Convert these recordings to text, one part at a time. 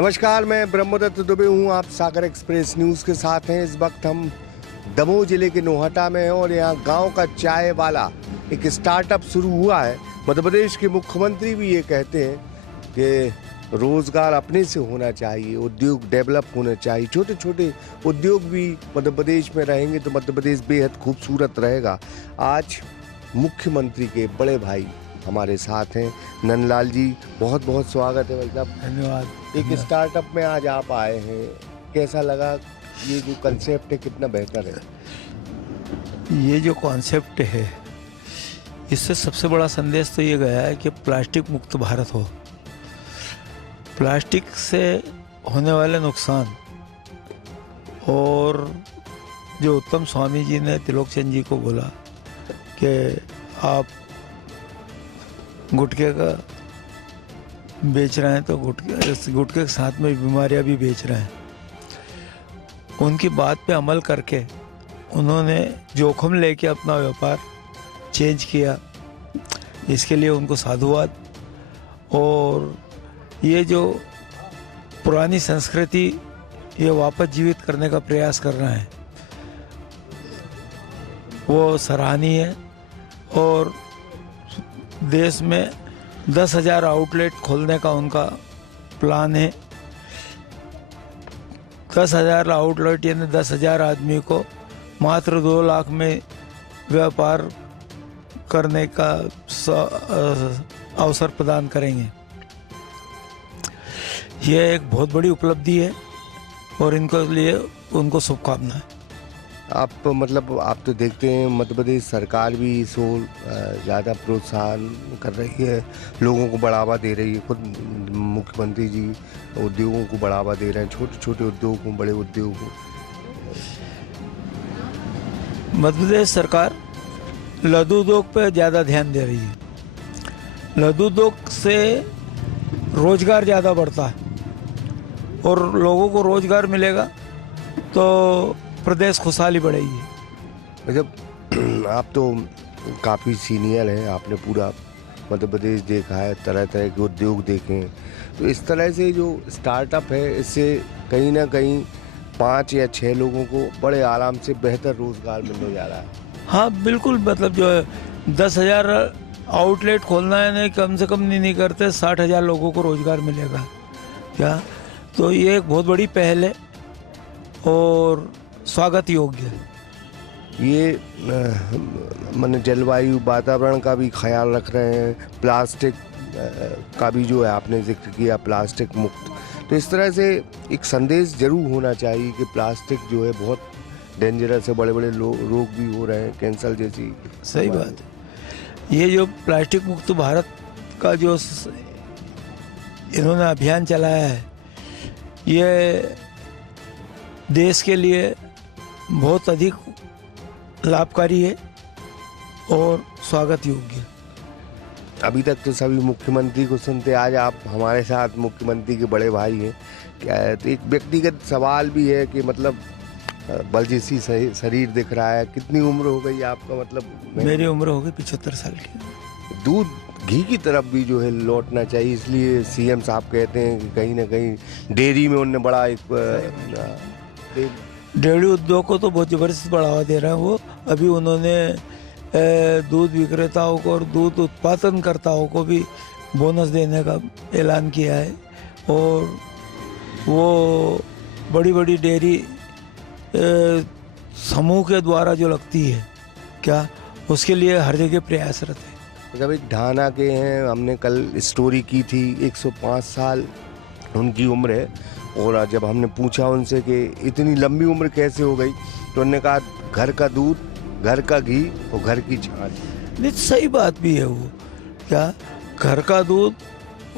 नमस्कार, मैं ब्रह्मदत्त दुबे हूँ। आप सागर एक्सप्रेस न्यूज़ के साथ हैं। इस वक्त हम दमोह जिले के नोहटा में हैं और यहाँ गांव का चाय वाला एक स्टार्टअप शुरू हुआ है। मध्य प्रदेश के मुख्यमंत्री भी ये कहते हैं कि रोजगार अपने से होना चाहिए, उद्योग डेवलप होने चाहिए, छोटे छोटे उद्योग भी मध्य प्रदेश में रहेंगे तो मध्य प्रदेश बेहद खूबसूरत रहेगा। आज मुख्यमंत्री के बड़े भाई हमारे साथ हैं, नंदलाल जी। बहुत बहुत स्वागत है भाई साहब। धन्यवाद। एक स्टार्टअप में आज आप आए हैं, कैसा लगा? ये जो कंसेप्ट है कितना बेहतर है? ये जो कॉन्सेप्ट है, इससे सबसे बड़ा संदेश तो ये गया है कि प्लास्टिक मुक्त भारत हो। प्लास्टिक से होने वाले नुकसान और जो उत्तम स्वामी जी ने त्रिलोक चंद जी को बोला कि आप गुटखे का बेच रहे हैं तो गुटखे के साथ में बीमारियां भी बेच रहे हैं, उनकी बात पे अमल करके उन्होंने जोखिम लेके अपना व्यापार चेंज किया। इसके लिए उनको साधुवाद। और ये जो पुरानी संस्कृति ये वापस जीवित करने का प्रयास कर रहे हैं वो सराहनीय है। और देश में 10,000 आउटलेट खोलने का उनका प्लान है। 10,000 आउटलेट यानी 10,000 आदमी को मात्र 2 लाख में व्यापार करने का अवसर प्रदान करेंगे। यह एक बहुत बड़ी उपलब्धि है और इनको लिए उनको शुभकामनाएं। आप आप तो देखते हैं मध्य प्रदेश सरकार भी इसको ज़्यादा प्रोत्साहन कर रही है, लोगों को बढ़ावा दे रही है। खुद मुख्यमंत्री जी उद्योगों को बढ़ावा दे रहे हैं, छोटे छोटे उद्योगों, बड़े उद्योगों। मध्य प्रदेश सरकार लघु उद्योग पर ज़्यादा ध्यान दे रही है। लघु उद्योग से रोजगार ज़्यादा बढ़ता है और लोगों को रोजगार मिलेगा तो प्रदेश खुशहाली बढ़ेगी। जब आप तो काफ़ी सीनियर हैं, आपने पूरा मध्य प्रदेश देखा है, तरह तरह के उद्योग देखे हैं, तो इस तरह से जो स्टार्टअप है इससे कहीं ना कहीं 5 या 6 लोगों को बड़े आराम से बेहतर रोजगार मिलने जा रहा है। हाँ बिल्कुल, जो है 10,000 आउटलेट खोलना है नहीं, कम से कम नहीं करते 60,000 लोगों को रोजगार मिलेगा क्या। तो ये एक बहुत बड़ी पहल है और स्वागत योग्य है। ये मैंने जलवायु वातावरण का भी ख्याल रख रहे हैं, प्लास्टिक का भी जो है आपने जिक्र किया, प्लास्टिक मुक्त। तो इस तरह से एक संदेश जरूर होना चाहिए कि प्लास्टिक जो है बहुत डेंजरस है, बड़े बड़े रोग भी हो रहे हैं, कैंसर जैसी। सही बात है। ये जो प्लास्टिक मुक्त भारत का जो इन्होंने अभियान चलाया है, ये देश के लिए बहुत अधिक लाभकारी है और स्वागत योग्य। अभी तक तो सभी मुख्यमंत्री को सुनते, आज आप हमारे साथ मुख्यमंत्री के बड़े भाई हैं। क्या है, तो एक व्यक्तिगत सवाल भी है कि बलजैसी शरीर दिख रहा है। कितनी उम्र हो गई आपका? मेरी उम्र हो गई 75 साल की। दूध घी की तरफ भी जो है लौटना चाहिए, इसलिए सीएम साहब कहते हैं कि कहीं ना कहीं डेयरी में उन्होंने बड़ा एक डेयरी उद्योग को तो बहुत ज़बरदस्त बढ़ावा दे रहे हैं वो। अभी उन्होंने दूध विक्रेताओं को और दूध उत्पादनकर्ताओं को भी बोनस देने का ऐलान किया है। और वो बड़ी बड़ी डेयरी समूह के द्वारा जो लगती है क्या, उसके लिए हर जगह प्रयासरत है। जब एक ढाना के हैं, हमने कल स्टोरी की थी, 105 साल उनकी उम्र है। और जब हमने पूछा उनसे कि इतनी लंबी उम्र कैसे हो गई, तो उन्होंने कहा घर का दूध, घर का घी और घर की छाछ। नहीं, सही बात भी है वो क्या, घर का दूध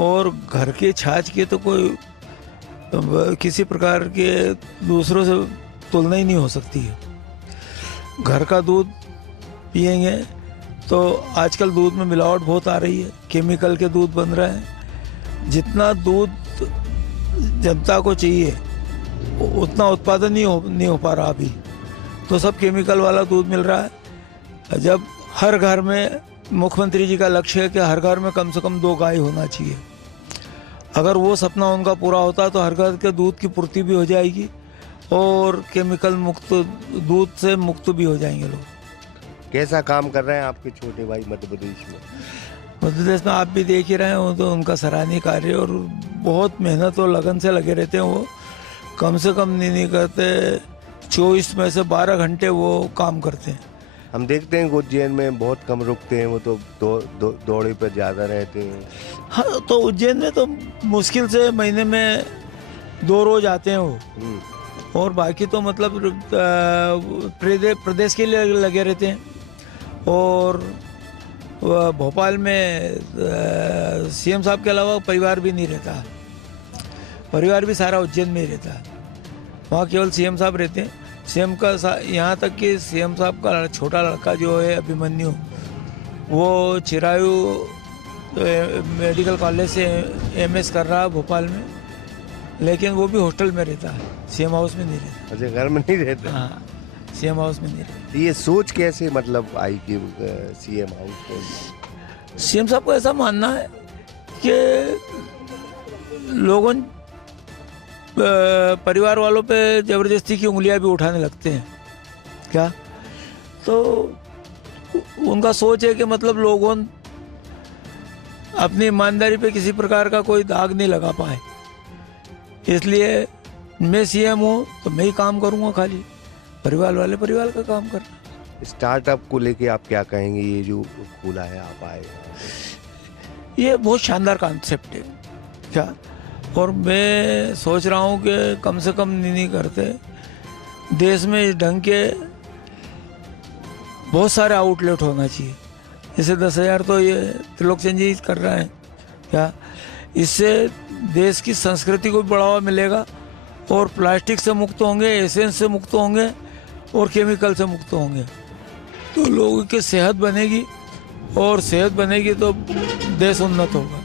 और घर के छाछ की तो कोई किसी प्रकार के दूसरों से तुलना ही नहीं हो सकती है। घर का दूध पिएंगे तो आजकल दूध में मिलावट बहुत आ रही है, केमिकल के दूध बन रहे हैं। जितना दूध जनता को चाहिए उतना उत्पादन नहीं हो पा रहा अभी, तो सब केमिकल वाला दूध मिल रहा है। जब हर घर में, मुख्यमंत्री जी का लक्ष्य है कि हर घर में कम से कम 2 गाय होना चाहिए, अगर वो सपना उनका पूरा होता तो हर घर के दूध की पूर्ति भी हो जाएगी और केमिकल मुक्त दूध से मुक्त भी हो जाएंगे लोग। कैसा काम कर रहे हैं आपके छोटे भाई मध्य प्रदेश में? मध्य प्रदेश में आप भी देख ही रहे हो, तो उनका सराहनीय कार्य और बहुत मेहनत और लगन से लगे रहते हैं। वो कम से कम नहीं करते, 24 में से 12 घंटे वो काम करते हैं। हम देखते हैं उज्जैन में बहुत कम रुकते हैं, वो तो दौड़े पर ज़्यादा रहते हैं। हाँ, तो उज्जैन में तो मुश्किल से महीने में 2 रोज आते हैं वो, और बाकी तो मतलब प्रदेश के लिए लगे रहते हैं। और भोपाल में सीएम साहब के अलावा परिवार भी नहीं रहता, परिवार भी सारा उज्जैन में ही रहता है। वहाँ केवल सीएम साहब रहते हैं। सीएम का यहाँ तक कि सीएम साहब का छोटा लड़का जो है अभिमन्यु, वो चिरायु मेडिकल कॉलेज से एमएस कर रहा है भोपाल में, लेकिन वो भी हॉस्टल में रहता है, सीएम हाउस में नहीं रहता। अच्छा, घर में नहीं रहता? हाँ, सीएम हाउस में नहीं रहता। ये सोच कैसे मतलब आई कि सीएम हाउस में? सीएम साहब को ऐसा मानना है कि लोगों परिवार वालों पे जबरदस्ती की उंगलियां भी उठाने लगते हैं क्या, तो उनका सोच है कि मतलब लोगों अपनी ईमानदारी पे किसी प्रकार का कोई दाग नहीं लगा पाए, इसलिए मैं सीएम हूँ तो मैं ही काम करूँगा, खाली परिवार वाले परिवार का काम करना। स्टार्टअप को लेके आप क्या कहेंगे? ये जो खुला है, आप आए, ये बहुत शानदार कॉन्सेप्ट है क्या, और मैं सोच रहा हूँ कि कम से कम नहीं करते, देश में इस ढंग के बहुत सारे आउटलेट होना चाहिए। जैसे 10,000 तो ये त्रिलोकचंद जी कर रहे हैं क्या, इससे देश की संस्कृति को भी बढ़ावा मिलेगा और प्लास्टिक से मुक्त होंगे, एसेंस से मुक्त होंगे और केमिकल से मुक्त होंगे, तो लोगों की सेहत बनेगी, और सेहत बनेगी तो देश उन्नत होगा।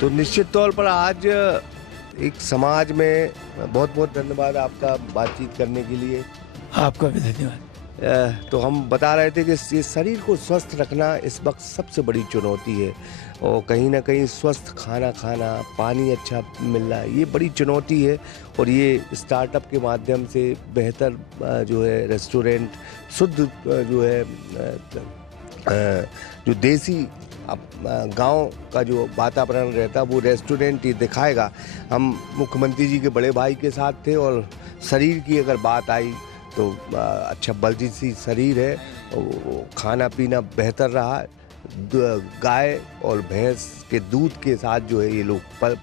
तो निश्चित तौर पर आज एक समाज में बहुत बहुत धन्यवाद आपका बातचीत करने के लिए। आपका भी धन्यवाद। तो हम बता रहे थे कि ये शरीर को स्वस्थ रखना इस वक्त सबसे बड़ी चुनौती है, और कहीं ना कहीं स्वस्थ खाना खाना, पानी अच्छा मिलना, ये बड़ी चुनौती है। और ये स्टार्टअप के माध्यम से बेहतर जो है रेस्टोरेंट, शुद्ध जो है जो देसी गांव का जो वातावरण रहता है वो रेस्टोरेंट ही दिखाएगा। हम मुख्यमंत्री जी के बड़े भाई के साथ थे, और शरीर की अगर बात आई तो अच्छा बलजी सी शरीर है, और खाना पीना बेहतर रहा। गाय और भैंस के दूध के साथ जो है ये लोग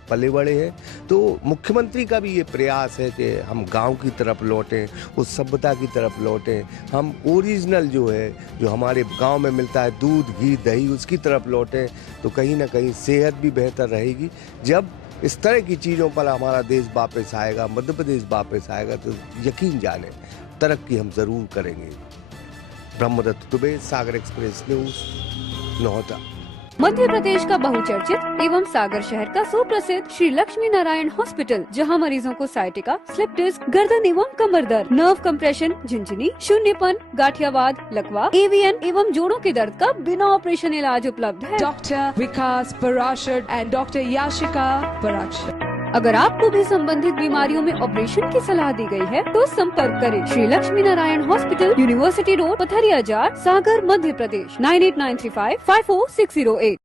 पले बड़े हैं। तो मुख्यमंत्री का भी ये प्रयास है कि हम गांव की तरफ लौटें, उस सभ्यता की तरफ लौटें, हम ओरिजिनल जो है जो हमारे गांव में मिलता है दूध घी दही, उसकी तरफ लौटें, तो कहीं ना कहीं सेहत भी बेहतर रहेगी। जब इस तरह की चीज़ों पर हमारा देश वापस आएगा, मध्य प्रदेश वापस आएगा, तो यकीन जाने तरक्की हम ज़रूर करेंगे। ब्रह्मदत्त दुबे, सागर एक्सप्रेस न्यूज़, नौहटा। मध्य प्रदेश का बहुचर्चित एवं सागर शहर का सुप्रसिद्ध श्री लक्ष्मी नारायण हॉस्पिटल, जहां मरीजों को साइटिका, स्लिप डिस्क, गर्दन एवं कमर दर्द, नर्व कंप्रेशन, झिंझनी, शून्यपन, गाठियावाद, लकवा, एवीएन एवं जोड़ों के दर्द का बिना ऑपरेशन इलाज उपलब्ध है। Doctor Vikas Parashar and doctor Yashika Parashar. अगर आपको भी संबंधित बीमारियों में ऑपरेशन की सलाह दी गई है तो संपर्क करें Shri Lakshmi Narayan hospital, university road, Patharia जार, सागर, मध्य प्रदेश 9893554608।